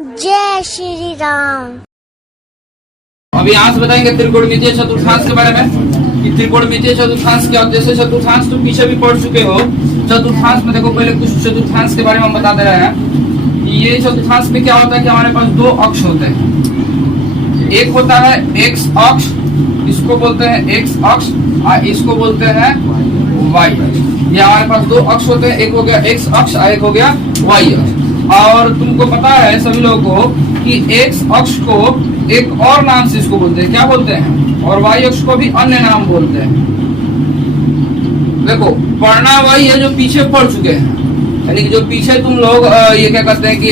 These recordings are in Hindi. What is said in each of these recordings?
जय श्री राम। अब यहाँ से बताएंगे त्रिकोणमितीय चतुर्थांश के बारे में कि त्रिकोणमितीय चतुर्थांश क्या होता है। जैसे चतुर्थांश तुम पीछे भी पढ़ चुके हो। चतुर्थांश में देखो, पहले कुछ चतुर्थांश के बारे में हम बता दे रहे हैं। ये चतुर्थांश में क्या होता है कि हमारे पास दो अक्ष होते हैं। एक होता है एक्स अक्ष, इसको बोलते हैं एक्स अक्ष, और इसको बोलते हैं वाई अक्ष। ये हमारे पास दो अक्ष होते हैं, एक हो गया एक्स अक्ष और एक हो गया वाई अक्ष। और तुमको पता है सभी लोगों को कि एक्स अक्ष को एक और नाम से इसको बोलते हैं, क्या बोलते हैं, और वाई अक्ष को भी अन्य नाम बोलते हैं। देखो, पढ़ना वही है जो पीछे पढ़ चुके हैं, यानी कि जो पीछे तुम लोग ये क्या कहते हैं कि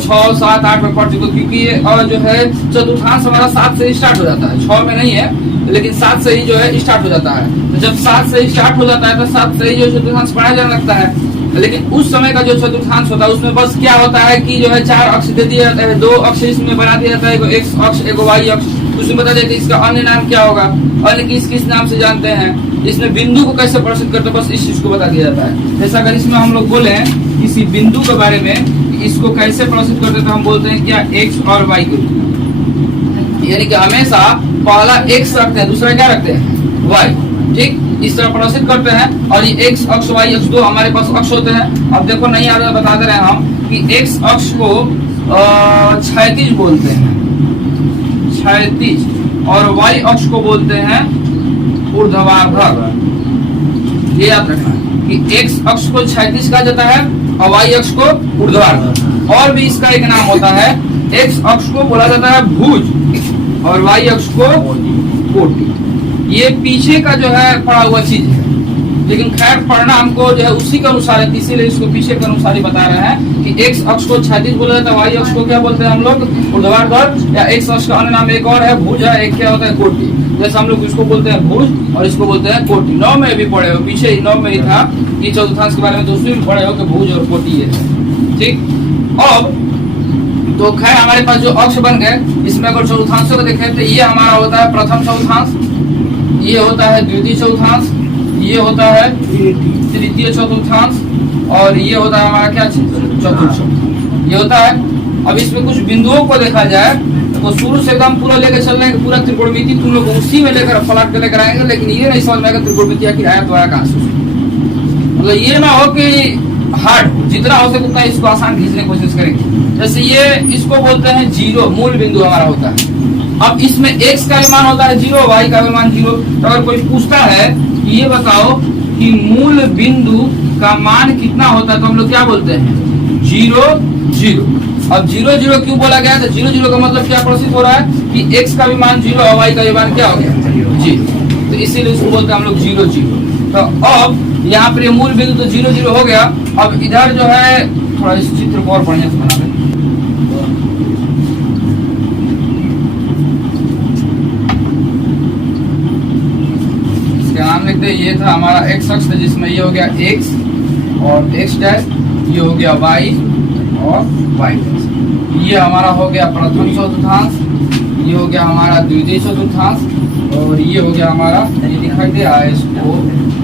6, 7, 8 में पढ़ चुके हो। क्योंकि ये जो है चतुर्थांश हमारा 7 से स्टार्ट हो जाता है, 6 में नहीं है, लेकिन 7 से ही जो है स्टार्ट हो जाता है। तो जब 7 से स्टार्ट हो जाता है तो 7 से ही जो चतुर्थांश पढ़ा जाने लगता है। लेकिन उस समय का जो चतुर्थांश होता है उसमें बस क्या होता है कि जो है 4 अक्ष दे दिया जाता है, 2 अक्ष इसमें बना दिया जाता है, एक एक्स अक्ष एक वाई अक्ष। उसमें बता देते इसका अन्य नाम क्या होगा, अन्य किस किस नाम से जानते हैं, इसमें बिंदु को कैसे प्रदर्शित करते हैं, बस इस चीज को बता दिया जाता है। जैसा अगर इसमें हम लोग बोले किसी बिंदु के बारे में, इसको कैसे प्रदर्शित करते हैं, तो हम बोलते हैं क्या एक्स और वाई के रूप में। यानी कि हमेशा पहला एक्स रखते हैं, दूसरा क्या रखते हैं, वाई। ठीक, इस तरह प्रदर्शित करते हैं। और ये एक्स अक्ष वाई अक्ष दो हमारे पास अक्ष होते हैं। अब देखो, नहीं आ रहा, बता दे रहे हैं हम कि एक्स अक्ष को क्षैतिज बोलते हैं, क्षैतिज, और वाई अक्ष को बोलते हैं ऊर्ध्वाधर। ये याद रखना कि एक्स अक्ष को क्षैतिज कहा जाता है और वाई अक्ष को ऊर्ध्वाधर। और भी इसका एक नाम होता है, एक्स अक्ष को बोला जाता है भुज और वाई अक्ष को कोटि। ये पीछे का जो है पढ़ा हुआ चीज है, लेकिन खैर पढ़ना हमको जो है उसी के अनुसार है, इसीलिए इसको पीछे के अनुसार ही बता रहे हैं कि एक्स अक्ष को क्षैतिज बोला जाता है, वाई अक्ष को क्या बोलते हैं हम लोग, ऊर्ध्वाधर। या एक्स अक्ष का अन्य नाम एक और है भुज है, एक क्या होता है कोटि। जैसे हम लोग इसको बोलते हैं भुज और इसको बोलते हैं कोटि। 9 में भी पढ़े हो, पीछे ही 9 में ही था कि चतुर्थांश के बारे में, तो उसमें भी पढ़े हो कि भुज और कोटि है। ठीक, अब तो खैर हमारे पास जो अक्ष बन गए, इसमें अगर चतुर्थांशों को देखें तो ये हमारा होता है प्रथम चतुर्थांश, ये होता है द्वितीय चतुर्थांश, ये होता है तृतीय चतुर्थांश, और ये होता है हमारा क्या, चतुर्थ। ये होता है। अब इसमें कुछ बिंदुओं को देखा जाए तो शुरू से एकदम पूरा लेकर चल रहे हैं, पूरा त्रिकोणमिति तुम लोग उसी में लेकर पलट के लेकर आएंगे, लेकिन ये नहीं समझ में आएगा त्रिकोणमिति आखिर आया तो आया कहां से। मतलब ये ना हो कि हार्ड, जितना हो सके उतना इसको आसान खींचने की कोशिश करेंगे। जैसे ये इसको बोलते हैं जीरो, मूल बिंदु हमारा होता है। अब इसमें एक्स का भी मान होता है 0, वाई का भी मान 0। तो अगर कोई पूछता है कि ये बताओ कि मूल बिंदु का मान कितना होता है, तो हम लोग क्या बोलते हैं, 0, 0। अब 0, 0 क्यों बोला गया, तो 0, 0 का मतलब क्या प्रदर्शित हो रहा है कि एक्स का भी मान 0 और वाई का भी मान क्या हो गया, 0। तो इसीलिए उसको बोलते हैं हम लोग 0, 0। तो अब यहाँ पर मूल बिंदु तो 0, 0 हो गया। अब इधर जो है थोड़ा इस चित्र को और बढ़िया से बना दें। नाम लिखते हैं, ये था हमारा एक्स अक्ष, जिसमें ये हो गया एक्स और एक्स डैश, ये हो गया वाई और वाई डैश। ये हमारा हो गया प्रथम चतुर्थांश, ये हो गया हमारा द्वितीय चतुर्थांश, और ये हो गया हमारा, ये दिखाई दे रहा है, इसको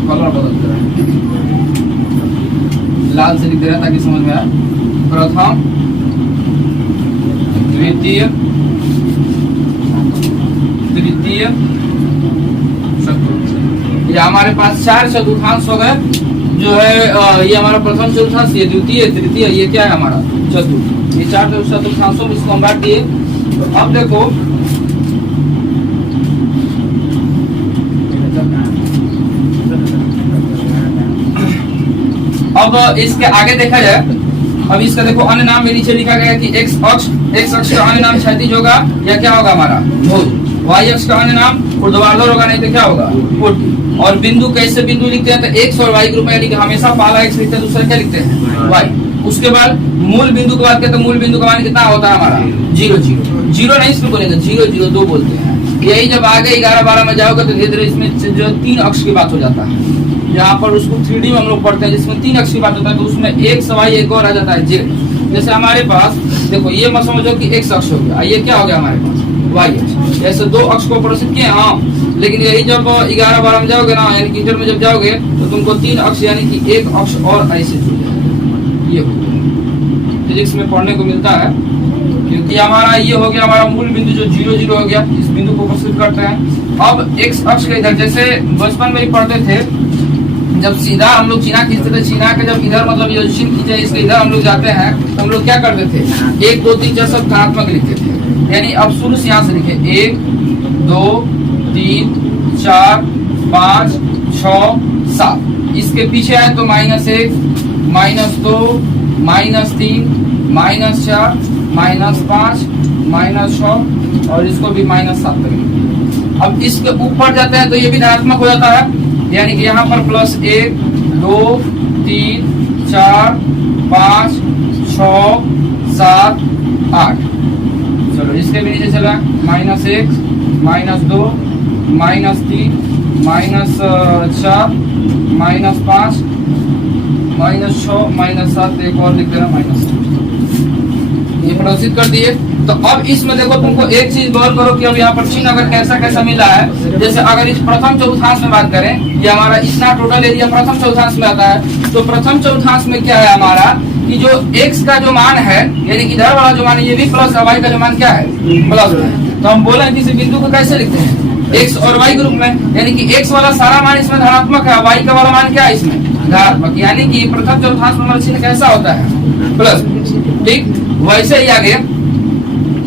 कलर बदल दे रहा है, लाल से लिख दे रहा है ताकि समझ में आए। प्रथम, द्वितीय, तृतीय, ये हमारे पास 4 चतुर्थांश हो गए। जो है ये हमारा प्रथम चतुर्थांश, ये द्वितीय, तृतीय, ये क्या है हमारा चतुर्थ। ये 4 चतुर्थांशों में इसको हम बांट दिए। तो अब देखो, अब इसके आगे देखा जाए, अब इसका देखो अन्य नाम में नीचे लिखा गया कि एक्स अक्ष, एक्स अक्ष का अन्य नाम क्षैतिज होगा या क्या होगा हमारा भुज। वाई अक्ष का अन्य नाम ऊर्ध्वाधर होगा, नहीं तो क्या होगा कोटि। और बिंदु कैसे बिंदु लिखते हैं, तो एक्स और वाई के रूप में, यानी कि हमेशा पहला एक्स लिखते हैं, दूसरा क्या लिखते हैं, वाई। उसके बाद मूल बिंदु की बात करते हैं, मूल बिंदु का मान कितना होता है हमारा, 0, 0। 0 नहीं इसमें बोलेंगे, 0, 0, 2 बोलते हैं। यही जब आगे 11, 12 में जाओगे तो धीरे धीरे इसमें जो 3 अक्ष की बात हो जाता है। यहाँ पर उसको 3D में हम लोग पढ़ते हैं, जिसमें 3 अक्ष की बात होता है, तो उसमें एक सवाई एक और आ जाता है जेड। जैसे हमारे पास देखो, ये मत समझो कि एक्स अक्ष हो गया, ये क्या हो गया हमारे पास, वाई अक्ष। ऐसे 2 अक्ष को प्रदर्शित किए, हाँ, लेकिन यही जब 11, 12 में जाओगे ना, यानी कि इंटर में जब जाओगे तो तुमको 3 अक्ष यानी कि एक अक्ष और ऐसे जुड़ जाएगा। ये फिजिक्स में पढ़ने को मिलता है। क्योंकि हमारा ये हो गया हमारा मूल बिंदु जो 0 0 हो गया, इस बिंदु को प्रस्तुत करते हैं। अब एक्स अक्ष के इधर, जैसे बचपन में ही पढ़ते थे, जब सीधा हम लोग चीना खींचते थे, चीना के जब इधर मतलब ये चिन्ह खींचे इसके इधर हम लोग जाते हैं, तो हम लोग क्या करते थे, 1 2 3 4 सब धनात्मक लिखते थे। यानी अब शुरू से यहाँ से लिखे 1 2 3 4 5 6 7, इसके पीछे आए तो -1 -2 -3 -4 -5 -6 और इसको भी -7 तक। अब इसके ऊपर जाते हैं तो ये भी धनात्मक हो जाता है, यानी कि यहाँ पर +1 2 3 4 5 6 7 8। चलो इसके भी नीचे चला -1 -2 -3 -4 -5 -6 -7, एक और लिख देना -7। ये प्रदर्शित कर दिए। तो अब इसमें देखो तुमको एक चीज गौर करो कि अब यहाँ पर चिन्ह अगर कैसा कैसा मिला है, जैसे अगर इस प्रथम चौथांश में बात करें, ये हमारा इतना टोटल एरिया प्रथम चौथांश में आता है। तो प्रथम चौथांश में क्या है हमारा कि जो x का जो मान है, यानी कि इधर वाला जो मान है ये भी प्लस है, y का जो मान क्या है प्लस है। तो हम बोले हैं किसी बिंदु को कैसे लिखते हैं, x और y के रूप में, यानी कि x वाला सारा मान इसमें धनात्मक है, y का वाला मान क्या है इसमें धनात्मक, यानी कि प्रथम चौथांश में हमारा चिन्ह कैसा होता है प्लस। ठीक वैसे ही आगे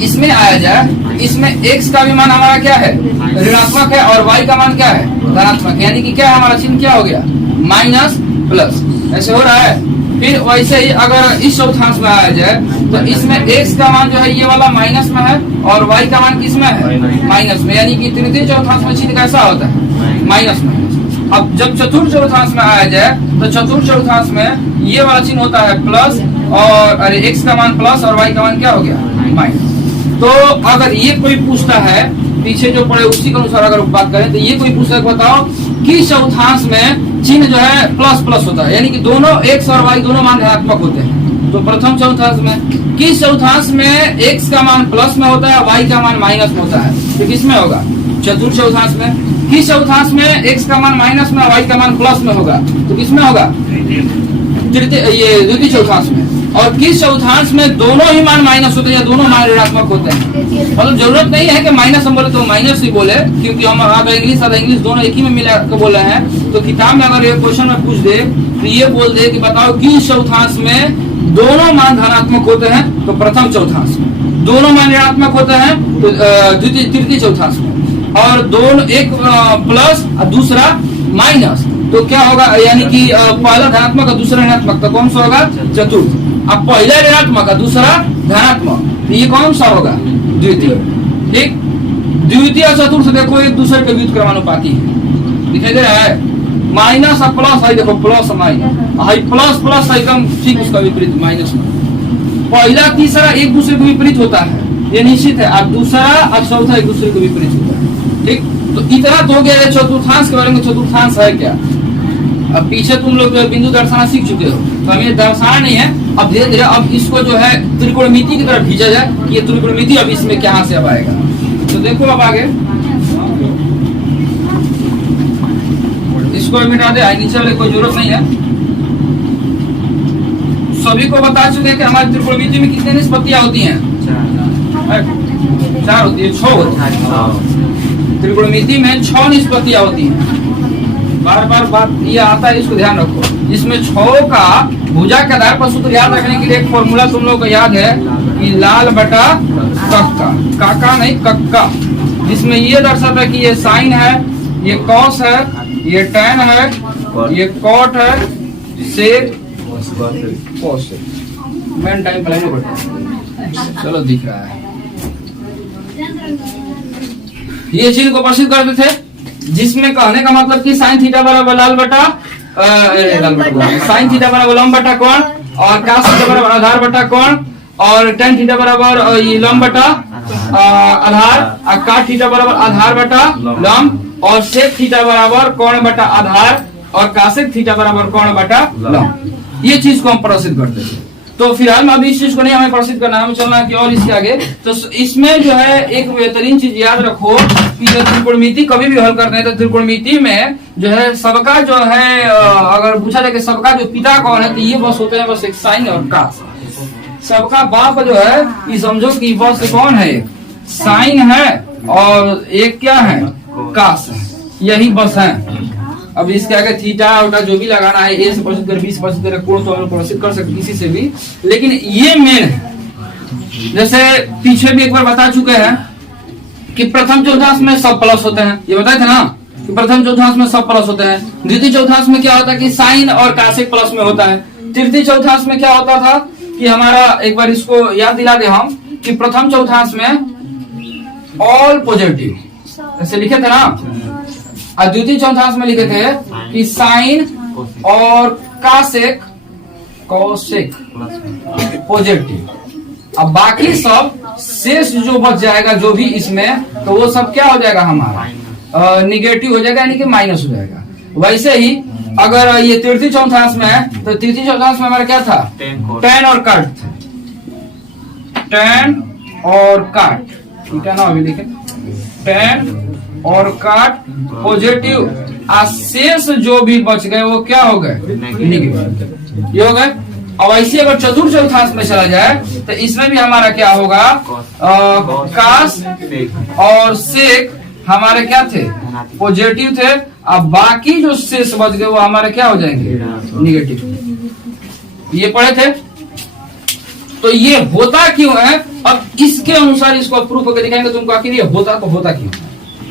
इसमें आया जाए, इसमें x का भी मान हमारा क्या है ऋणात्मक है और y का मान क्या है धनात्मक, यानी कि क्या हमारा चिन्ह क्या हो गया माइनस प्लस, ऐसे हो रहा है। फिर वैसे ही अगर इस चौथांश में आया जाए तो इसमें x का मान जो है ये वाला माइनस में है और y का मान किस में है माइनस में, यानी कि तृतीय चौथांश में चिन्ह कैसा होता है माइनस में। अब जब चतुर्थ चौथांश में आया जाए तो चतुर्थ चौथांश में ये वाला चिन्ह होता है प्लस, और अरे x का मान प्लस और y का मान क्या हो गया माइनस। तो अगर ये कोई पूछता है पीछे जो पड़े उसी के अनुसार अगर बात करें तो ये कोई पूछता है बताओ किस चौथांश में चिन्ह जो है प्लस प्लस होता है, यानी कि दोनों x और y दोनों मान धनात्मक होते हैं। तो प्रथम चौथांश में किस चौथांश में x का मान प्लस में होता है y का मान माइनस में होता है, तो किसमें होगा चतुर्थ चौथांश में। किस चौथांश में x का मान माइनस में y का मान प्लस में होगा, तो किसमें होगा ये द्वितीय चौथांश में। और किस चौथांश में दोनों ही मान माइनस होते हैं या दोनों मान ऋणात्मक होते हैं, मतलब जरूरत नहीं है कि माइनस हम बोले तो माइनस ही बोले, क्योंकि हम अगर इंग्लिश और इंग्लिश दोनों एक ही में मिला के बोले हैं। तो किताब में अगर ये क्वेश्चन में पूछ दे तो ये बोल दे कि बताओ किस चौथांश में दोनों मान धनात्मक होते हैं, तो प्रथम चौथांश में। दोनों मान ऋणात्मक होते हैं तो द्वितीय तृतीय चौथांश में। और दोनों एक प्लस और दूसरा माइनस, तो क्या होगा, यानी कि पहला धनात्मक और दूसरा ऋणात्मक, तो कौन सा होगा चतुर्थ। अब पहला ऋणात्मक और दूसरा धनात्मक, तो ये कौन सा होगा द्वितीय। ठीक, द्वितीय और चतुर्थ देखो एक दूसरे के व्युत्क्रमानुपाती क्रमानुपाती है, दिखाई दे रहा है। माइनस और प्लस है, देखो प्लस माइनस, प्लस प्लस एकदम ठीक उसका विपरीत माइनस में। पहला तीसरा एक दूसरे को विपरीत होता है, ये निश्चित है, और दूसरा और चौथा एक दूसरे को विपरीत होता है। ठीक, तो इतना तो हो गया चतुर्थांश के बारे में। चतुर्थांश है क्या, अब पीछे तुम लोग बिंदु दर्शाना सीख चुके हो, तो हमें दर्शाना नहीं है। अब धीरे धीरे अब इसको जो है त्रिकोणमिति की तरफ खींचा जाए कि ये त्रिकोणमिति अब इसमें क्या से अब आएगा। तो देखो अब आगे इसको मिटा दे, नीचे वाले कोई जरूरत नहीं है। सभी को बता चुके हैं कि हमारी त्रिकोणमिति में कितनी निष्पत्तियां होती हैं, 4 होती है, 6 होती है। त्रिकोणमिति में 6 निष्पत्तियां होती हैं। बार बार बात ये आता है, इसको ध्यान रखो। इसमें 6 का भुजा के आधार पर सूत्र याद रखने के लिए एक फॉर्मूला तुम लोग को याद है कि लाल बटा कक्का, काका नहीं कक्का, जिसमें ये दर्शाता है कि ये साइन है, ये कॉस है, ये टैन है, ये कॉट है, सेक कॉस है। मेन टाइम पहले बटा, चलो दिख रहा है। ये चीज को प्रसिद्ध करते थे, जिसमें कहने का मतलब कि साइन थीटा बराबर लाल बटा साइन थीटा बराबर लंब बटा कोण, और कास थीटा बराबर आधार बटा कोण, और टेन थीटा बराबर लंब बटा आधार, और काट थीटा बराबर आधार बटा लंब, और सेक थीटा बराबर कोण बटा आधार, और कासेक थीटा बराबर कोण बटा लंब। ये चीज को हम प्रसिद्ध करते थे। तो फिलहाल में अभी इस चीज को नहीं हमें प्रसिद्ध करना, हमें चलना है कि और इसके आगे। तो इसमें जो है एक बेहतरीन चीज याद रखो कि जो त्रिकोणमिति कभी भी हल करते हैं तो त्रिकोणमिति में जो है सबका जो है अगर पूछा जाए कि सबका जो पिता कौन है, तो ये बस होते हैं बस एक साइन और कास। सबका बाप जो है ये समझो कि बस कौन है, साइन है और एक क्या है, कास है, यही बस है। अब इसके आगे थीटा उटा जो भी लगाना है, ए से प्रस्तुत कर, बी से प्रस्तुत कर, कोण तो हम प्रस्तुत कर सकते किसी से भी, लेकिन ये मेन है। जैसे पीछे भी एक बार बता चुके हैं कि प्रथम चौथांश में सब प्लस होते हैं, ये बताए थे ना कि प्रथम चौथांश में सब प्लस होते हैं। द्वितीय चौथांश में क्या होता है कि साइन और कासिक प्लस में होता है। तृतीय चौथांश में क्या होता था कि हमारा, एक बार इसको याद दिला दे हम, कि प्रथम चौथांश में ऑल पॉजिटिव ऐसे लिखे थे ना, और द्वितीय चौथांश में लिखे थे कि साइन और कासेक कोसेक पॉजिटिव। अब बाकी सब शेष जो बच जाएगा जो भी इसमें, तो वो सब क्या हो जाएगा हमारा निगेटिव हो जाएगा, यानी कि माइनस हो जाएगा। वैसे ही अगर ये तृतीय चौथांश में है तो तृतीय चौथांश में हमारा क्या था, टेन और काट थे, टेन और काट, ठीक है ना, अभी देखें टेन और काट पॉजिटिव, शेष जो भी बच गए वो क्या हो गए, निगेटिव, ये हो गए। और ऐसे अगर चतुर्थ चौथांश में चला जाए तो इसमें भी हमारा क्या होगा, कास और सेक हमारे क्या थे, पॉजिटिव थे, अब बाकी जो शेष बच गए वो हमारे क्या हो जाएंगे, निगेटिव। ये पढ़े थे। तो ये होता क्यों है, अब इसके अनुसार इसको प्रूफ करके दिखाएंगे तुमको आखिर ये होता तो होता क्यों।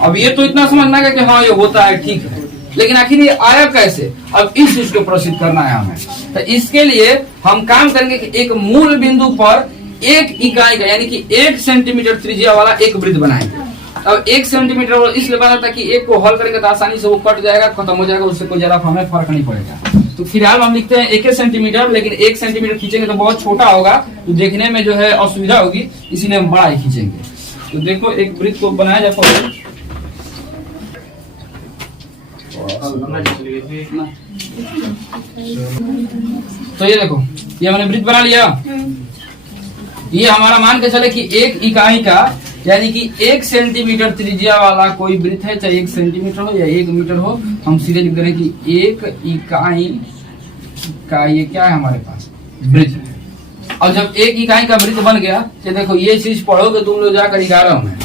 अब ये तो इतना समझना है कि हाँ ये होता है, ठीक है, लेकिन आखिर ये आया कैसे, अब इस चीज को प्रसिद्ध करना है हमें। तो इसके लिए हम काम करेंगे कि एक मूल बिंदु पर एक इकाई का, यानी कि 1 सेंटीमीटर त्रिज्या वाला एक वृत्त बनाएंगे। अब 1 सेंटीमीटर इसलिए बना था कि एक को हल करेंगे तो आसानी से वो कट जाएगा, खत्म हो जाएगा, उससे कोई ज्यादा हमें फर्क नहीं पड़ेगा। तो फिलहाल हम लिखते हैं 1 सेंटीमीटर, लेकिन 1 सेंटीमीटर खींचेंगे तो बहुत छोटा होगा, तो देखने में जो है असुविधा होगी, इसीलिए हम बड़ा ही खींचेंगे। तो देखो एक वृत्त को बनाया जाए पहले, तो ये देखो ये हमने वृत्त बना लिया। ये हमारा मान के चले कि एक इकाई का, यानी कि 1 सेंटीमीटर त्रिज्या वाला कोई वृत्त है, चाहे 1 सेंटीमीटर हो या 1 मीटर हो, हम सीधे लिख रहे हैं कि 1 इकाई का ये क्या है हमारे पास, वृत्त। और जब 1 इकाई का वृत्त बन गया, तो देखो ये चीज पढ़ोगे तुम लोग जाकर 11 में,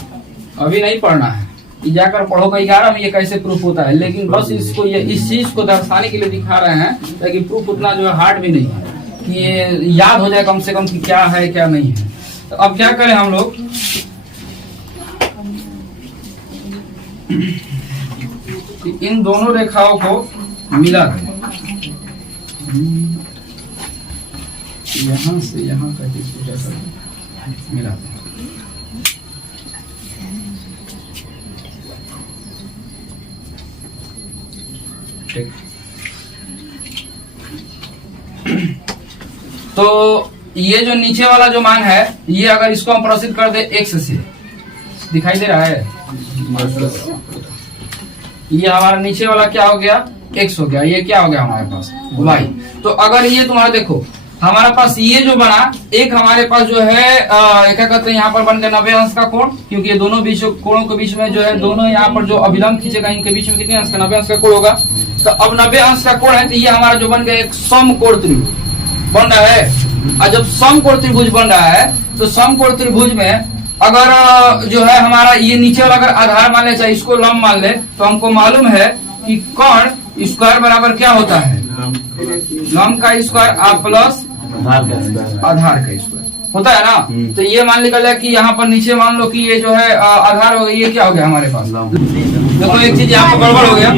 अभी नहीं पढ़ना है, जाकर पढ़ोगे 11 में ये कैसे प्रूफ होता है। लेकिन बस इसको ये इस चीज को दर्शाने के लिए दिखा रहे हैं ताकि प्रूफ उतना जो है हार्ड भी नहीं है, कि ये याद हो जाए कम से कम कि क्या है क्या नहीं है। तो अब क्या करें हम लोग, इन दोनों रेखाओं को मिला दें, यहां से यहां तक इसको कैसे मिला दें। तो ये जो नीचे वाला जो मान है, ये अगर इसको हम प्रसिद्ध कर दे x से, दिखाई दे रहा है, ये हमारा नीचे वाला क्या हो गया, x हो गया, ये क्या हो गया हमारे पास y। तो अगर ये तुम्हारा देखो हमारे पास ये जो बना, एक हमारे पास जो है क्या कहते हैं, यहाँ पर बन गया 90 अंश का कोण, क्योंकि ये दोनों बीच कोणों के बीच में जो है, दोनों यहाँ पर जो अभिलंब खींचेगा इनके बीच में कितने अंश का, 90 अंश का कोण होगा। तो अब 90 अंश का कोण है, तो ये हमारा जो बन गया एक समकोण त्रिभुज बन रहा है। और जब समकोण त्रिभुज बन रहा है, तो समकोण त्रिभुज में अगर जो है हमारा ये नीचे वाला अगर आधार मान ले, चाहे इसको लंब मान ले, तो हमको मालूम है कि कोण स्क्वायर बराबर क्या होता है, लंब का स्क्वायर प्लस आधार का स्क्वायर होता है ना। तो ये मान लिया जाए कि यहाँ पर नीचे मान लो कि ये जो है आधार हो गया, ये क्या हो गया हमारे पास। देखो एक चीज यहाँ पर गड़बड़ हो गया,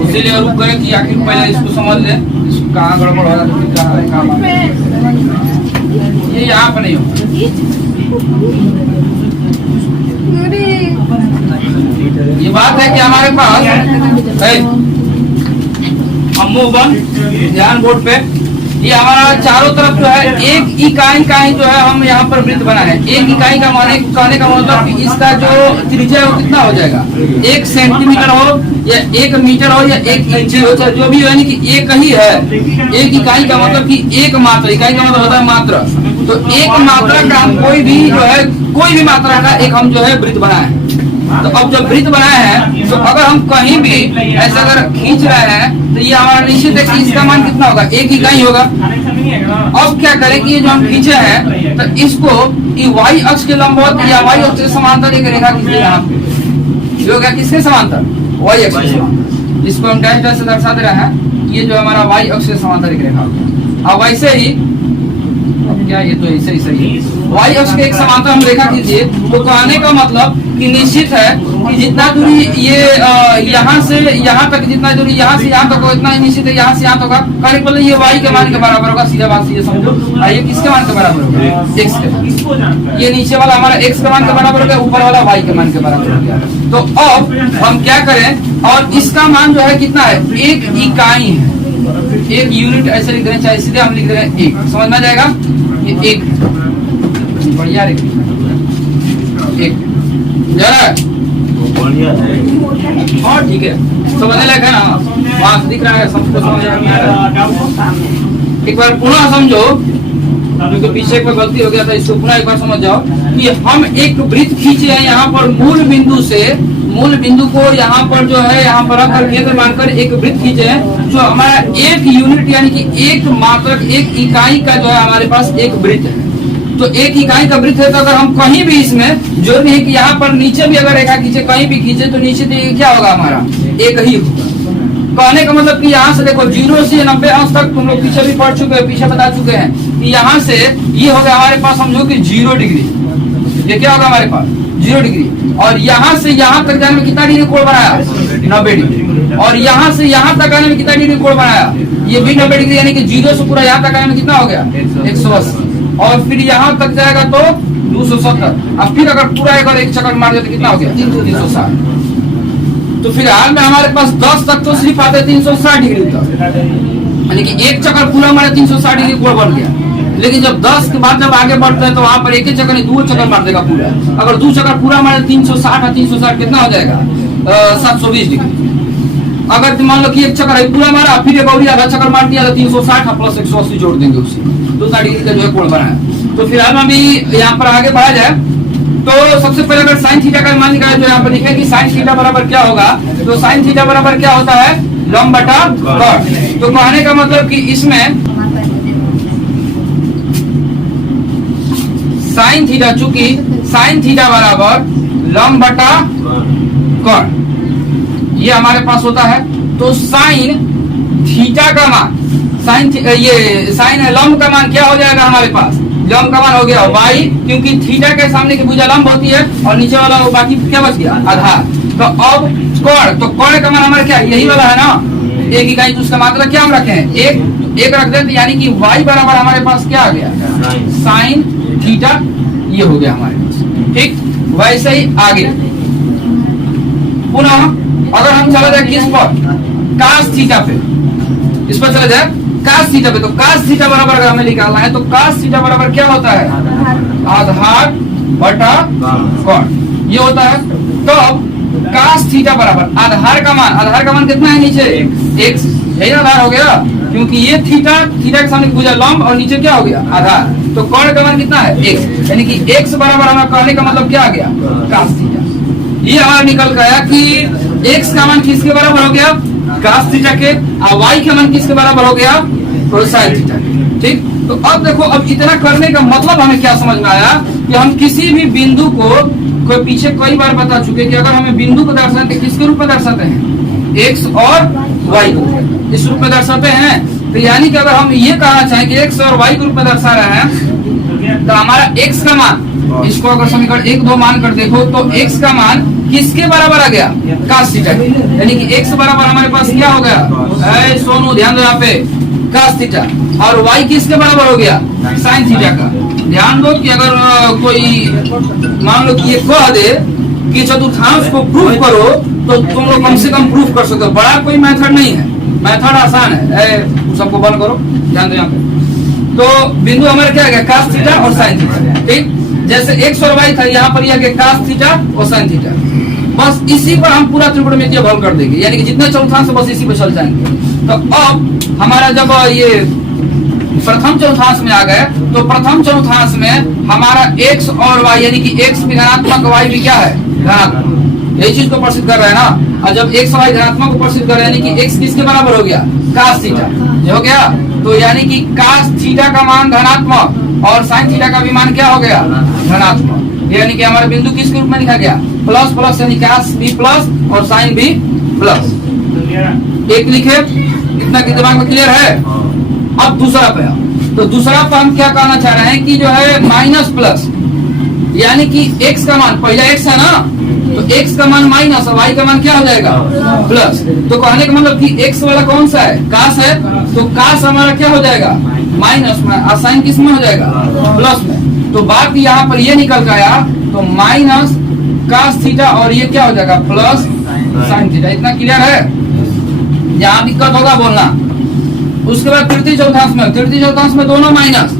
इसीलिए रुक गए कि आखिर पहले इसको समझ ले, इसको कहाँ गड़बड़ हो रहा है, ये यहाँ पर नहीं होगा। ये बात है कि हमारे पास अम्मू बन ध्यान बोर्ड पे, ये हमारा चारों तरफ जो है एक इकाई का ही जो है हम यहाँ पर वृत्त बना है। एक इकाई का माने कहने का मतलब कि इसका जो त्रिज्या है वो कितना हो जाएगा, 1 सेंटीमीटर हो या 1 मीटर हो या 1 इंच हो, चाहे जो भी हो, यानी कि एक ही है। एक इकाई का मतलब कि एक मात्रा, इकाई का मतलब होता है मात्रा। तो एक मात्रा का हम कोई भी जो है, कोई भी मात्रा का एक हम जो है वृत्त बनाए, तो अब जो वृत्त बनाया है, तो अगर हम कहीं भी ऐसा अगर खींच रहे हैं तो ये हमारा निश्चित है कि इसका मान कितना होगा, एक इकाई होगा। अब क्या करें कि ये जो हम खींचे हैं, तो इसको y अक्ष के लंबवत या y अक्ष के समांतर एक रेखा खींचे यहाँ पे। ये हो गया किसके समांतर, y अक्ष के समांतर। इसको हम डैश डैश से दर्शा दे रहे हैं, ये जो हमारा y अक्ष के समांतर एक रेखा हो गया। अब वैसे ही क्या, ये तो ऐसे ही सही है, y अक्ष के एक समांतर हम रेखा खींचिए, तो कहने का मतलब कि निश्चित है कि जितना दूरी ये यहाँ से यहाँ तक, जितना दूरी यहाँ से यहाँ तक हो, इतना ही निश्चित है यहाँ से यहाँ तक होगा। कहने का मतलब ये y के मान के बराबर होगा, सीधा बात ये समझो। ये किसके मान के बराबर होगा, x के। ये नीचे वाला हमारा x के मान के बराबर हो गया, ऊपर वाला y के मान के बराबर हो गया। तो अब हम क्या करें, और इसका मान जो है कितना है, एक इकाई है, एक यूनिट ऐसे लिख दें, चाहे सीधे हम लिख दे रहे हैं एक, समझ में आ जाएगा। ये एक बढ़िया एक और ठीक है, समझने लगा ना, वहां से दिख रहा है, सबको समझ में आ रहा है। एक बार पुनः समझो, क्योंकि पीछे कोई गलती हो गया था, इसको पुनः एक बार समझ जाओ कि हम एक वृत्त खींचे हैं यहाँ पर, मूल बिंदु से, मूल बिंदु को यहाँ पर जो है, यहाँ पर रखकर केंद्र मानकर एक वृत्त खींचे हैं, जो हमारा एक यूनिट यानी कि एक मात्रक, एक इकाई का जो है हमारे पास एक वृत्त है। तो एक इकाई का वृत्त है, तो अगर हम कहीं भी इसमें, जरूरी है कि यहाँ पर नीचे भी अगर रेखा खींचे, कहीं भी खींचे, तो नीचे तो क्या होगा हमारा, एक ही होगा। कहने का मतलब कि यहाँ से देखो 0 से 90 अंश तक तुम लोग पीछे भी पढ़ चुके हैं, पीछे बता चुके हैं कि यहाँ से ये होगा हमारे पास, समझो कि 0 डिग्री। ये क्या होगा हमारे पास, 0 डिग्री। और यहाँ से यहाँ तक जाने में कितना डिग्री कोण बनाया, 90 डिग्री। और यहाँ से यहाँ तक आने में कितना डिग्री कोण बनाया, ये भी 90 डिग्री, यानी कि 0 से पूरा यहाँ तक आने में कितना हो गया, 180। और फिर यहाँ तक जाएगा तो 270। अब फिर अगर पूरा एक चक्कर मार दे तो कितना हो गया, 360। तो फिलहाल में हमारे पास 10 तक तो सिर्फ आते 360 डिग्री तक, यानी कि एक चक्कर पूरा हमारा 360 डिग्री कोण बन गया। लेकिन जब 10 के बाद जब आगे बढ़ते हैं, तो वहां पर एक ही चक्कर नहीं, 2 चक्कर मार देगा पूरा। अगर 2 चक्कर पूरा हमारे 360 और 360 कितना हो जाएगा, 720 डिग्री। अगर मान लो कि एक चक्कर पूरा मारा, फिर एक और आधा चक्कर मार दिया, तो 360 प्लस 180 जोड़ देंगे उससे, 260 डिग्री का जो है कोण बनाया। तो फिलहाल अभी यहाँ पर आगे बढ़ा जाए, तो सबसे पहले अगर साइन थीटा का मान निकाले, तो यहाँ पर लिखे कि साइन थीटा बराबर क्या होगा, तो साइन थीटा बराबर क्या होता है, लंब बटा कॉट। तो कहने का मतलब कि इसमें साइन थीटा, चूंकि साइन थीटा बराबर लंब बटा कॉट ये हमारे पास होता है, तो साइन थीटा का मान, ये साइन लंब का मान क्या हो जाएगा हमारे पास, लंब का मान हो गया y, क्योंकि थीटा के सामने की भुजा लंब होती है और नीचे वाला वो बाकी क्या बच गया, आधार। तो अब कोण, तो कोण का मान हमारा क्या, यही वाला है ना, एक इकाई। तो उसका मात्रा क्या हम रखे हैं, एक रख देते, यानी कि y बराबर हमारे पास क्या आ गया, साइन थीटा, ये हो गया हमारे पास। ठीक, वैसे ही आगे पुनः अगर हम चला जाए किस पर, कास थीटा पे, इस पर चला जाए कास थीटा पे, तो कास थीटा बराबर अगर हमें निकालना है, तो कास थीटा बराबर क्या होता है, आधार बटा कोण, ये होता है। तो अब कास थीटा बराबर आधार का मान कितना है, नीचे x, यही आधार हो गया, क्योंकि ये थीटा के सामने भुजा लंब और नीचे क्या हो गया, आधार। तो कोण का मान कितना है, x, यानी कि x बराबर हमारा कहने का मतलब क्या आ गया, कास थीटा। ये हमारा निकल गया कि x का मान किसके बराबर हो गया, कास थीटा के, और y का मान किसके बराबर हो गया, कोसाइन थीटा के। ठीक, तो अब देखो, अब इतना करने का मतलब हमें क्या समझ में आया कि हम किसी भी बिंदु को, कोई पीछे कई बार बता चुके कि अगर हमें बिंदु को दर्शाते किसके रूप में दर्शाते हैं, x और y को इस रूप में दर्शाते हैं। तो यानी कि अगर हम ये कहना चाहें कि x और y के रूप में दर्शा रहे हैं, तो हमारा x का मान, इसको अगर समीकरण 1, 2 मान कर देखो, तो x का मान किसके बराबर आ गया, कास थीटा, यानी कि x बराबर हमारे पास क्या हो गया, सोनू ध्यान दो यहाँ पे, कास थीटा। और y किसके बराबर हो गया, साइन थीटा का। ध्यान दो कि अगर कोई मान लो कि ये कह दे कि चतुर्थांश को प्रूफ करो, तो तुम लोग कम से कम प्रूफ कर सकते हो, बड़ा कोई मेथड नहीं है, मेथड आसान है। सबको बंद करो, ध्यान दो यहाँ पे। तो बिंदु हमारे क्या गया, कास थीटा और साइन थीटा। ठीक, जैसे x और y था, यहाँ पर यह कास थीटा और साइन थीटा, बस इसी पर हम पूरा त्रिकोणमितीय हल कर देंगे, यानी कि जितने चौथांश बस इसी पे चल जाएंगे। तो अब हमारा जब ये प्रथम चौथांश में आ गए, तो प्रथम चौथांश में हमारा x और y, यानी कि x भी धनात्मक, y भी क्या है धनात्मक, यही चीज को प्रसिद्ध कर रहा है ना। और जब x y धनात्मक को प्रसिद्ध कर रहे हैं, यानी कि x किसके बराबर हो गया, cos थीटा, ये हो गया। तो यानी कि cos थीटा का मान धनात्मक और sin थीटा का भी मान क्या हो गया, धनात्मक। यानी कि हमारा बिंदु किस रूप में लिखा गया, प्लस प्लस, यानी cos भी प्लस और sin भी प्लस। एक लिखे, इतना कि दिमाग में क्लियर है। अब दूसरा पे, तो दूसरा पे हम क्या कहना चाह रहे हैं कि जो है माइनस प्लस, यानी कि x का मान, पहला x है ना, तो x का मान माइनस और y का मान क्या हो जाएगा, प्लस। तो कहने का मतलब कि x वाला कौन सा है, cos है, तो cos हमारा क्या हो जाएगा, माइनस में, और sin किस में हो जाएगा, प्लस में। तो बात यहाँ पर ये निकल गया, तो माइनस cos थीटा और ये क्या हो जाएगा, प्लस sin थीटा। इतना क्लियर है, यहाँ दिक्कत होगा बोलना। उसके बाद तृतीय चौथांश में, तृतीय चौथांश में दोनों माइनस,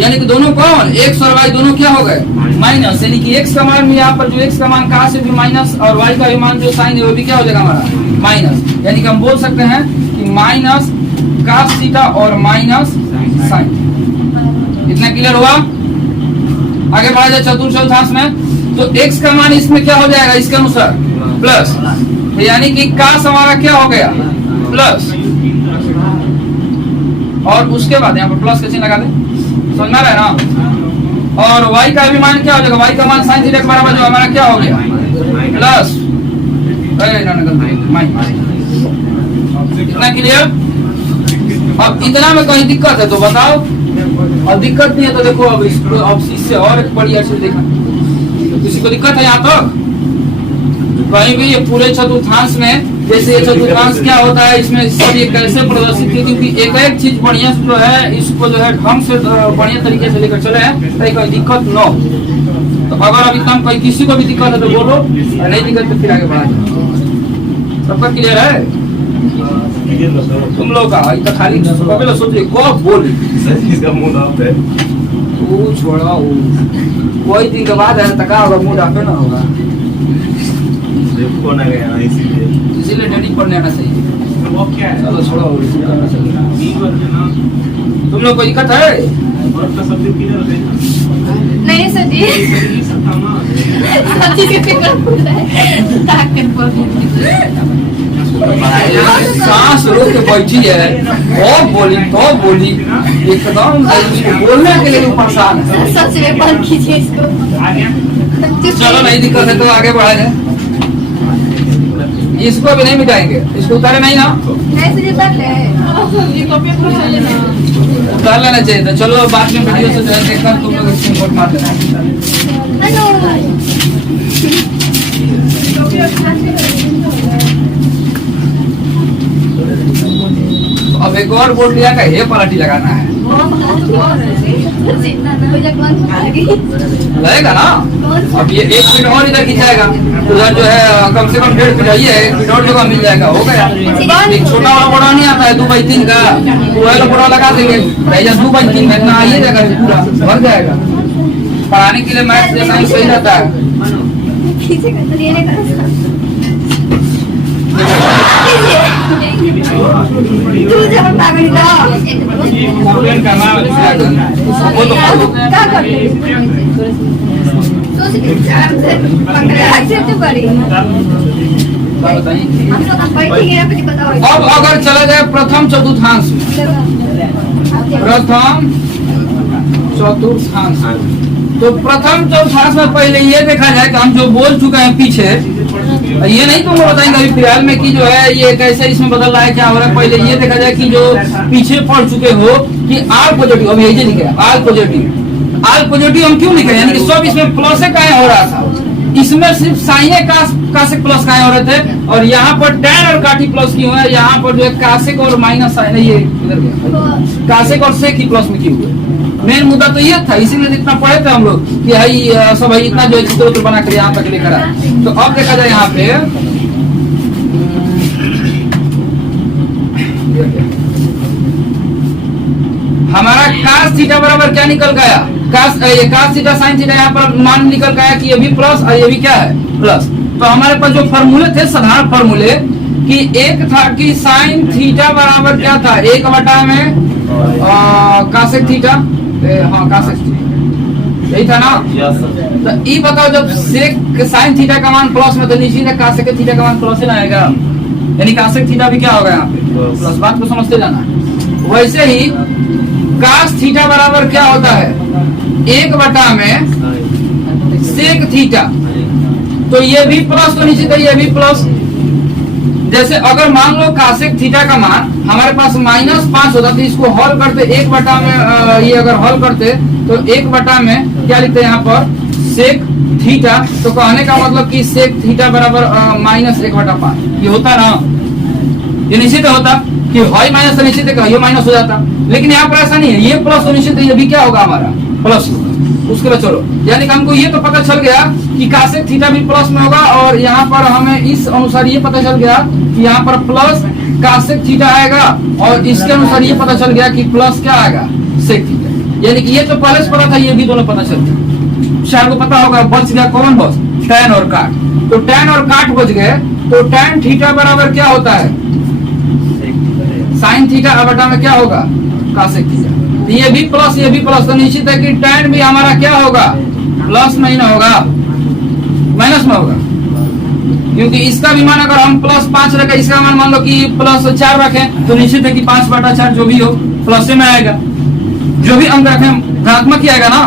यानी कि दोनों कौन, x और y दोनों क्या हो गए, माइनस। यानी कि x का मान यहाँ पर जो x का मान cos से भी माइनस और y का भी मान जो sin है वो भी क्या हो जाएगा हमारा माइनस। यानी कि हम बोल सकते हैं कि माइनस cos थीटा और माइनस sin। इतना क्लियर हुआ। आगे बढ़ा जाए चतुर्थ चौथांश में, तो x का मान इसमें क्या हो जाएगा, इसके अनुसार प्लस, यानी कि cos हमारा क्या हो गया, प्लस। और उसके बाद यहाँ पर प्लस का चिन्ह लगा दे, समझ में आ रहा है ना। और y का भी मान क्या हो जाएगा, y का मान sin थीटा के बराबर जो हमारा क्या हो गया, प्लस माइनस। इतना क्लियर। अब इतना में कहीं दिक्कत है तो बताओ, और दिक्कत नहीं है तो देखो अब इसको, अब इससे और एक बढ़िया चीज देखा, तो किसी को दिक्कत है यहाँ तक कहीं भी। ये पूरे चतुर्थांश में, जैसे ये चतुर्थांश क्या होता है, इसमें सब ये कैसे प्रदर्शित है, क्योंकि एक एक चीज बढ़िया जो है इसको जो है ढंग से बढ़िया तरीके से लेकर चले हैं, तो कोई दिक्कत न हो। तो अगर अब इतना कोई किसी को भी दिक्कत है तो बोलो, और नहीं दिक्कत तो फिर आगे बढ़ा जाओ। सबका क्लियर है तुम लोग का? इतना खाली सोच रहे कब बोली, छोड़ा कोई दिन के बाद है तका होगा, मूड आपे ना होगा, इसीलिए ट्रेनिंग पढ़ने आना चाहिए। चलो छोड़ो, तुम लोग को दिक्कत है? नहीं सर जी, सांस रोक के बैठी है, बहुत बोली एकदम बोलने के लिए परेशान है। सच में बंद कीजिए इसको। चलो नहीं दिक्कत है तो आगे बढ़ा जाए। इसको भी नहीं मिटाएंगे, इसको उतारे नहीं ना, उतार लेना चाहिए। तो चलो बाद में वीडियो से जो है देखकर तुम लोग इसको रिपोर्ट मार देना। अब एक और बोर्ड लिया का ये पलटी लगाना है, लगेगा ना। अब ये 1 फीट और इधर खिंचाएगा, उधर जो है कम से कम 1.5 फीट है, 1 फीट और जगह मिल जाएगा, हो गया। एक छोटा वाला बोरा नहीं आता है 2x3 का, वो बोरा लगा देंगे, 2x3 में इतना आइए जाएगा, पूरा भर जाएगा। पढ़ाने के लिए मैथ जैसा ही सही रहता है। अब अगर चला जाए प्रथम चतुर्थांश में, प्रथम चतुर्थांश, तो प्रथम चतुर्थांश में पहले ये देखा जाए कि हम जो बोल चुके हैं पीछे, ये नहीं तुमको बताएंगे अभी फिलहाल में कि जो है ये कैसे इसमें बदल रहा है, क्या हो रहा है। पहले ये देखा जाए कि जो पीछे पढ़ चुके हो कि आर पॉजिटिव, अभी यही लिखे आर पॉजिटिव, आर पॉजिटिव हम क्यों लिखे, यानी कि सब इसमें प्लस काहे हो रहा था, इसमें सिर्फ साइने कासिक प्लस काहे हो रहे थे, और यहाँ पर टैन और काटी प्लस क्यों है, यहाँ पर जो है कासिक और माइनस साइन है, ये इधर गया, कासिक और सेक ही प्लस में क्यों हुए। मेन मुद्दा तो ये था, इसीलिए इतना पढ़े थे हम लोग कि भाई सब भाई इतना जो चित्र बना कर यहाँ तक लेकर आए। तो अब देखा जाए यहाँ पे हमारा cos थीटा बराबर क्या निकल गया, cos थीटा sin थीटा, यहाँ पर मान निकल गया कि ये भी प्लस और ये भी क्या है प्लस। तो हमारे पास जो फॉर्मूले थे, साधारण फॉर्मूले, कि एक था कि sin थीटा बराबर क्या था, 1/में cosec थीटा, हाँ cosec थीटा यही था थीटा ना। तो ये बताओ जब सेक साइन थीटा का मान प्लस में तो नीचे कासेक थीटा का मान प्लस ही ना आएगा, यानी कासेक थीटा भी क्या होगा यहाँ पे प्लस। बात को समझते जाना। वैसे ही कास थीटा बराबर क्या होता है 1 में सेक थीटा, तो ये भी प्लस तो निश्चित है ये भी प्लस। जैसे अगर मान लो कासेक थीटा का मान हमारे पास -5 होता तो इसको हल करते 1 में ये अगर हल करते तो 1 में क्या लिखते हैं यहाँ पर सेक थीटा, तो कहने का मतलब कि सेक थीटा बराबर -1/5 ये होता ना, ये निश्चित होता कि y माइनस तो निश्चित है ये माइनस हो जाता, लेकिन यहाँ पर ऐसा नहीं है, ये प्लस तो निश्चित है ये भी क्या होगा हमारा प्लस होगा। उसके बाद चलो यानी कि हमको ये तो पता चल गया कि कासेक थीटा भी प्लस में होगा, और यहाँ पर हमें इस अनुसार ये पता चल गया कि यहाँ पर प्लस कासेक थीटा आएगा, और इसके अनुसार ये पता चल गया कि प्लस क्या आएगा सेक थीटा। यानी कि ये तो पहले से पता था, ये भी दोनों पता चल गया। शायद को पता होगा बच गया कौन बस tan और काट, तो tan और काट बच गए, तो tan थीटा बराबर क्या होता है साइन थीटा बटा में क्या होगा कासेक थीटा। ये भी प्लस ये भी प्लस, तो निश्चित है कि tan भी हमारा क्या होगा प्लस में ही ना होगा माइनस में होगा, क्योंकि इसका भी मान अगर हम +5 रखें, इसका मान लो कि +4 रखें, तो निश्चित है कि 5/4 जो भी हो प्लस में आएगा, जो भी अंक रखें धनात्मक ही आएगा ना।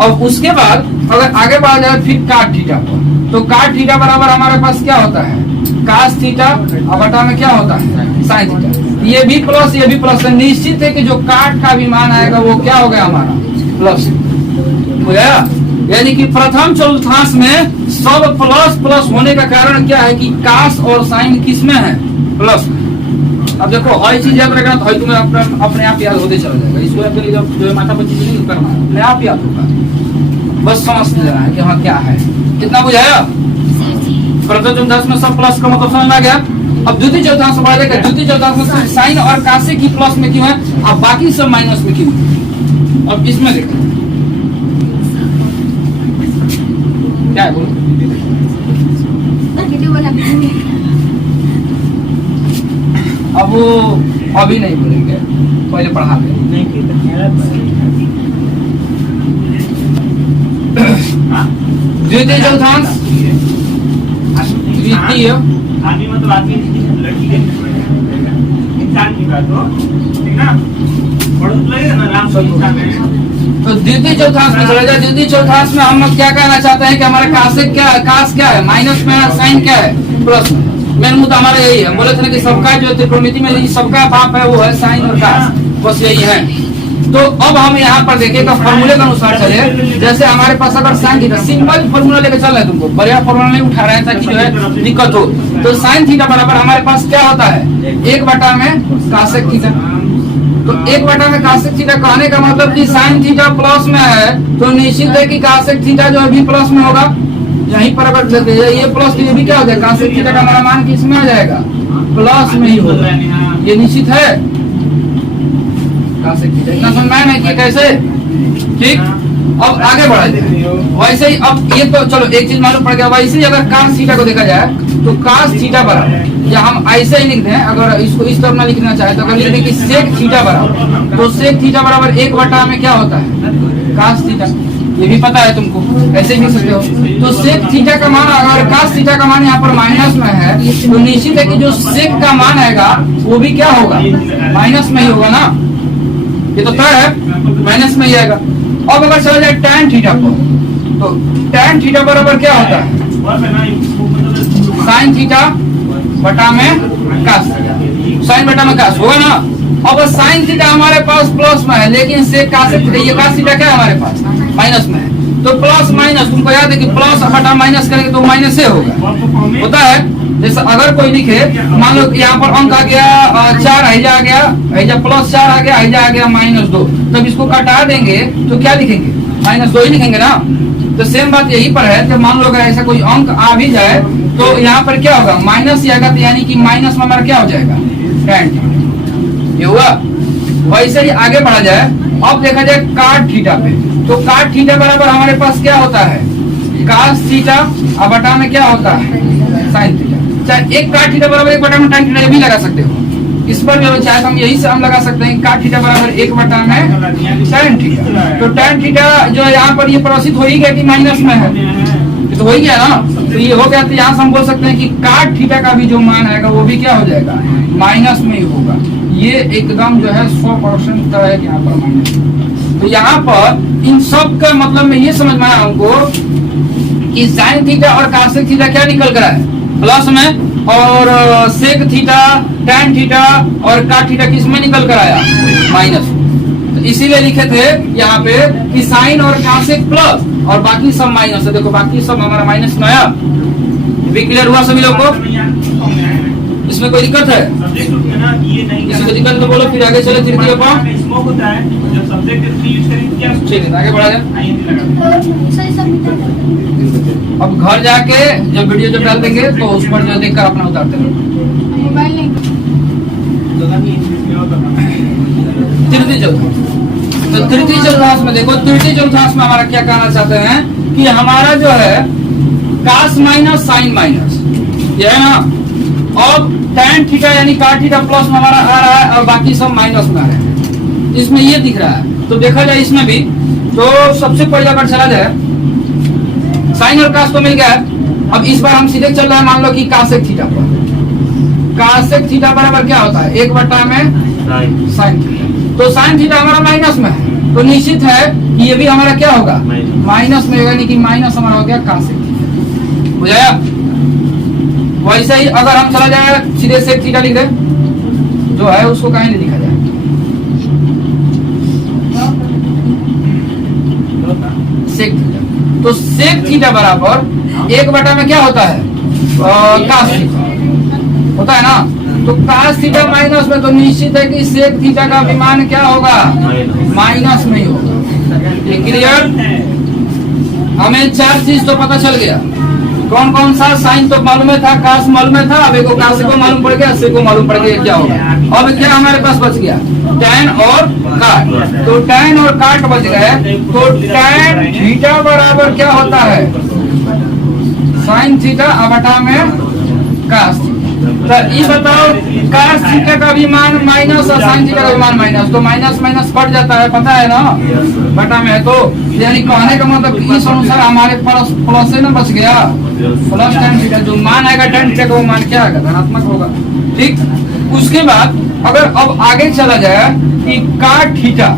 और उसके बाद अगर आगे बढ़ा जाए फिर काट थीटा पर, तो काट थीटा बराबर हमारे पास क्या होता है कास थीटा बटा में क्या होता है साइन थीटा। ये भी प्लस ये भी प्लस, निश्चित है कि जो काट का भी मान आएगा वो क्या हो गया हमारा प्लस हो गया। यानी कि प्रथम चतुर्थांश में सब प्लस प्लस होने का कारण क्या है कि कास और साइन किस में है प्लस। अब देखो हर चीज याद रखना, तो तुम्हें अपने आप याद होते चला जाएगा, इसको अपने जो माथा पर चीज नहीं करना है, अपने आप याद होगा, बस समझ लेना है कि हाँ क्या है। कितना बुझाया प्रथम चतुर्थांश में सब प्लस का मतलब समझ में आ गया। अब द्वितीय चतुर्थांश बढ़ा जाएगा, द्वितीय चतुर्थांश में साइन और कासेक की प्लस में क्यों है, अब बाकी सब माइनस में क्यों है। अब इसमें देखो क्या है बोलो, अब वो अभी नहीं बोलेंगे, पहले पढ़ा लें। द्वितीय चतुर्थांश द्वितीय मतलब आदमी लड़की के इंसान की बात हो, ठीक ना, लगेगा ना नाम सब में। तो द्वितीय चौथांश में चला जाए। द्वितीय चौथांश में हम क्या कहना चाहते हैं कि हमारे कासेक क्या है, कास क्या है माइनस में, साइन क्या है प्लस में। मेन मुद्दा हमारा यही है, बोले थे ना कि सबका जो त्रिकोणमिति में सबका बाप है वो है साइन और कास, बस यही है। तो अब हम यहाँ पर देखें फॉर्मूले के अनुसार चले। जैसे हमारे पास अगर साइन थीटा सिंपल फॉर्मूला लेकर चल रहे हैं, तुमको बढ़िया फॉर्मूला नहीं उठा रहे हैं ताकि जो है दिक्कत हो। तो साइन थीटा बराबर हमारे पास क्या होता है 1 में कासेक थीटा। तो 1 में कासेक थीटा कहने का मतलब कि साइन थीटा प्लस में है, तो निश्चित है कि कासेक थीटा जो अभी प्लस में होगा। यहीं पर अगर लेते हैं ये प्लस ये भी क्या हो जाएगा कासेक थीटा का हमारा मान किस में आ जाएगा प्लस में ही होगा, ये निश्चित है कासेक थीटा। इतना समझ में है कि कैसे, ठीक। अब आगे बढ़ा जाए वैसे ही। अब ये तो चलो एक चीज मालूम पड़ गया, वैसे ही अगर कास थीटा को देखा जाए तो कास थीटा बराबर, या हम ऐसे ही लिख दें, अगर इसको इस तरह लिखना चाहे तो अगर लिख दें कि सेक थीटा बराबर, तो सेक थीटा बराबर 1 में क्या होता है कास थीटा। ये भी पता है तुमको, ऐसे ही लिख सकते हो। तो सेक थीटा का मान अगर कास थीटा का मान यहाँ पर माइनस में है, तो निश्चित है कि जो सेक का मान आएगा वो भी क्या होगा माइनस में ही होगा ना, ये तो तय है माइनस में ही आएगा। अब अगर चला जाए tan थीटा को, तो tan थीटा बराबर क्या होता है साइन थीटा बटा में कास, साइन बटा में कास होगा ना। अब साइन थीटा हमारे पास प्लस में है, लेकिन से कास थीटा क्या है हमारे पास माइनस में है। तो प्लस माइनस तुमको याद है कि प्लस बटा माइनस करेंगे तो माइनस से होगा, होता है। जैसे अगर कोई लिखे, मान लो यहाँ पर अंक आ गया 4, हैजा आ गया, हैजा +4 आ गया, हैजा आ गया -2, तब इसको घटा देंगे तो क्या लिखेंगे -2 ही लिखेंगे ना। तो सेम बात यही पर है, जब मान लो अगर ऐसा कोई अंक आ भी जाए तो यहाँ पर क्या होगा माइनस ही आएगा, तो यानी कि माइनस में हमारा क्या हो जाएगा tan थीटा, ये हुआ। वैसे ही आगे बढ़ा जाए, अब देखा जाए काट थीटा पे, तो काट थीटा बराबर हमारे पास क्या होता है कास थीटा और बटा में क्या होता है साइन थीटा। चाहे एक काट थीटा बराबर 1 में tan थीटा भी लगा सकते हो, इस पर भी हम चाहे तो हम यही से हम लगा सकते हैं cot थीटा बराबर 1/में tan थीटा। तो tan थीटा जो है यहाँ पर ये प्रदर्शित हो ही गया कि माइनस में है, ये तो हो ही गया ना, तो ये हो गया। तो यहाँ से हम बोल सकते हैं कि cot थीटा का भी जो मान आएगा वो भी क्या हो जाएगा, माइनस में ही होगा। ये एकदम जो है 100% तय है यहाँ पर माइनस। तो यहाँ पर इन सब का मतलब में ये समझ में आया हमको कि साइन थीटा और कासेक थीटा क्या निकल कर आए प्लस में, और सेक थीटा टैन थीटा और काट थीटा किस में निकल कर आया, माइनस। तो इसीलिए लिखे थे यहाँ पे कि साइन और कासेक प्लस और बाकी सब माइनस है। देखो बाकी सब हमारा माइनस में आया। भी क्लियर हुआ सभी लोग को? इसमें कोई दिक्कत है? किसी को दिक्कत तो बोलो, फिर आगे चले तृतीय पर। ठीक है, आगे बढ़ा जाए। अब घर जाके जब वीडियो जब डाल देंगे तो उस पर जो देखकर अपना उतारते हैं। मोबाइल नहीं तृतीय चौथांश, तो तृतीय चौथांश में देखो, तृतीय चौथांश में हमारा क्या कहना चाहते हैं कि हमारा जो है कास माइनस साइन माइनस, ये है ना। अब टैन थीटा यानी काट थीटा प्लस में हमारा आ रहा है और बाकी सब माइनस में आ रहे हैं, इसमें ये दिख रहा है। तो देखा जाए इसमें भी, तो सबसे पहले अगर चला जाए साइन और कास तो मिल गया है। अब इस बार हम सीधे चल रहे हैं, मान लो कि कासेक थीटा पर। कासेक थीटा बराबर क्या होता है, 1/में साइन थीटा। तो साइन थीटा हमारा माइनस में है, तो निश्चित है कि ये भी हमारा क्या होगा, माइनस में, यानी कि माइनस हमारा हो गया कासेक थीटा। बुझाया? वैसे ही अगर हम चला जाए सीधे सेक थीटा लिख दे, जो है उसको कहीं नहीं लिखा जाए। सेक थीटा, तो सेक थीटा बराबर 1/में क्या होता है, कास थीटा होता है ना। तो कास थीटा माइनस में, तो निश्चित है कि सेक थीटा का भी मान क्या होगा, माइनस में ही होगा। ये क्लियर? हमें 4 चीज तो पता चल गया। कौन कौन सा, साइन तो मालूम था, कास मालूम था, अब एक कास को मालूम पड़ गया, से को मालूम पड़ गया क्या होगा। अब क्या हमारे पास बच गया, टैन और काट। तो टैन और काट बच गए, तो टैन थीटा बराबर क्या होता है, साइन थीटा बटा में कास। तो ये बताओ, कास थीटा का भी मान माइनस और साइन थीटा का भी मान माइनस, तो माइनस माइनस कट जाता है, पता है ना, बटा में है। तो यानी कहने का मतलब इस अनुसार हमारे पास प्लस से ना बच गया, प्लस tan थीटा जो मान आएगा tan थीटा का वो मान क्या आएगा, धनात्मक होगा। ठीक, उसके बाद अगर अब आगे चला जाए कि काट थीटा,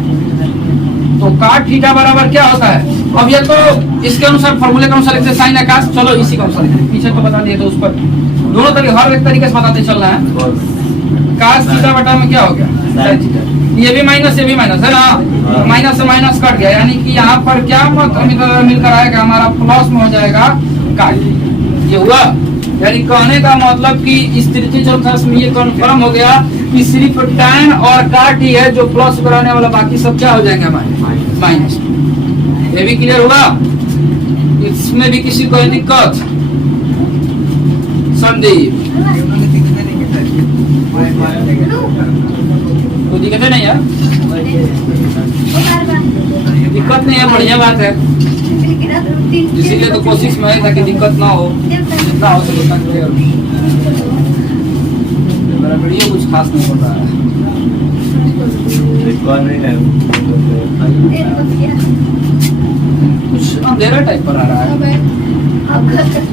तो काट थीटा बराबर क्या होता है। अब ये तो इसके अनुसार फॉर्मूले के अनुसार लिखते साइन कास, चलो इसी के अनुसार पीछे तो बता दिए, तो उस पर दोनों तरीके हर एक तरीके से बताते चलना है। कास थीटा बटा में क्या हो गया, साइन थीटा। ये भी माइनस, ये भी माइनस है ना, माइनस से माइनस कट गया, यानी कि यहाँ पर क्या मिलकर आएगा, हमारा प्लस में हो जाएगा काट। ये हुआ, यानी कहने का मतलब कि इस तृतीय चौथांश में ये कन्फर्म हो गया कि सिर्फ टैन और काट ही है जो प्लस कराने वाला, बाकी सब क्या हो जाएंगे हमारे माइनस। ये भी क्लियर हुआ? इसमें भी किसी को दिक्कत, संदीप कोई दिक्कत नहीं है? दिक्कत नहीं है, बढ़िया बात है। इसीलिए तो कोशिश में है ताकि दिक्कत ना हो, जितना हो सके उतना क्लियर। मेरा वीडियो कुछ खास नहीं होता है, कुछ अंधेरा टाइप पर आ रहा है।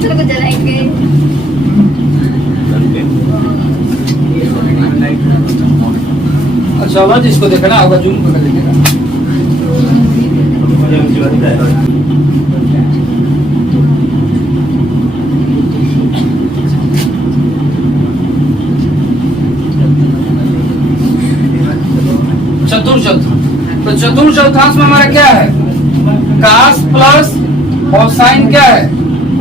को जलाएंगे। अच्छा वाला जिसको देखना होगा जूम करके देखेगा। चतुर्चौथांश, तो चतुर्चौथांश में हमारा क्या है, कास प्लस और साइन क्या है,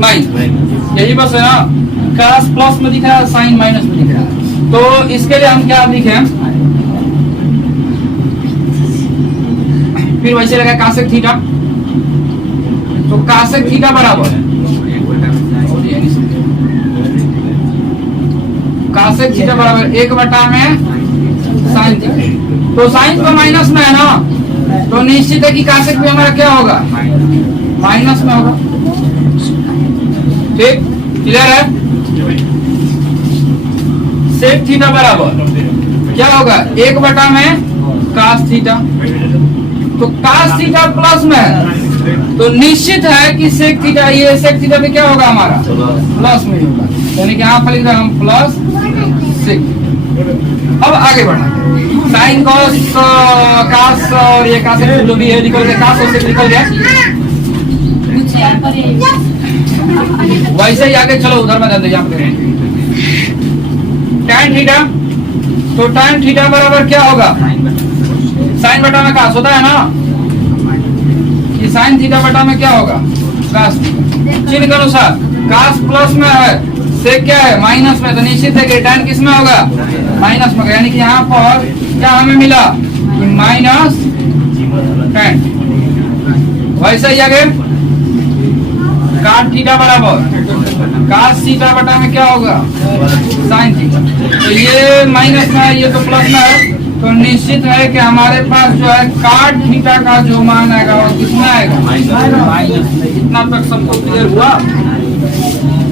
माइनस। यही बस है ना, कास प्लस में दिख रहा है, साइन माइनस में दिख रहा है। तो इसके लिए हम क्या लिखे, फिर वैसे लगा कासेक थीटा, तो कासेक थीटा बराबर कासेक थीटा बराबर 1/में साइन थीटा। तो साइन तो माइनस में है ना, तो निश्चित है कि कासेक भी हमारा क्या होगा, माइनस में होगा। ठीक, क्लियर है? सेक थीटा बराबर क्या होगा 1 में cos थीटा, तो cos थीटा प्लस में है तो निश्चित है कि sec थीटा, ये sec थीटा में क्या होगा हमारा प्लस में होगा, यानी कि यहाँ पर लिख रहे हैं हम प्लस sec। अब आगे बढ़ा साइन कॉस कास और ये कास जो भी है निकल गया, कास और sec निकल गया। वैसे ही आगे चलो उधर में दे यहाँ पे tan थीटा, तो tan थीटा बराबर क्या होगा साइन बटा में कास होता है ना, ये साइन थीटा बटा में क्या होगा कास, चिन्ह के अनुसार कास प्लस में है, सेक क्या है माइनस में, तो निश्चित है कि tan किस में होगा माइनस में, यानी कि यहाँ पर क्या हमें मिला कि माइनस tan। वैसे ही आगे काट थीटा बराबर कास थीटा बटा में क्या होगा साइन थीटा, तो ये माइनस में है ये तो प्लस में है, तो निश्चित है कि हमारे पास जो है काट थीटा का जो मान आएगा वो कितना आएगा माइनस में। इतना तक सबको क्लियर हुआ,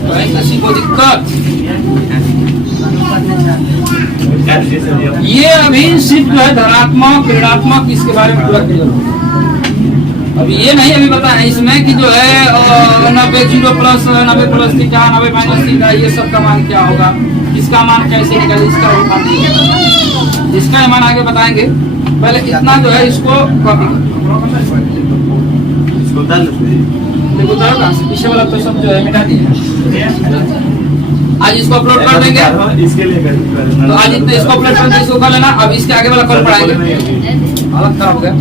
तो किसी को दिक्कत? ये अभी सिर्फ जो है धनात्मक ऋणात्मक इसके बारे में पूरा क्लियर हो। अभी ये नहीं अभी बताया इसमें कि जो है 90 0 plus 90 plus theta 90 minus theta ये सब का मान क्या होगा, इसका मान कैसे निकले, इसका मान नहीं, इसका मान आगे बताएंगे। पहले इतना जो है इसको कॉपी देखो कहाँ से पीछे वाला तो सब जो है मिटा दिए। आज इसको अपलोड कर देंगे, तो आज इतना इसको अपलोड कर देंगे, इसको कर लेना। अब इसके आगे वाला कल पढ़ाएंगे। हालत खराब हो गया।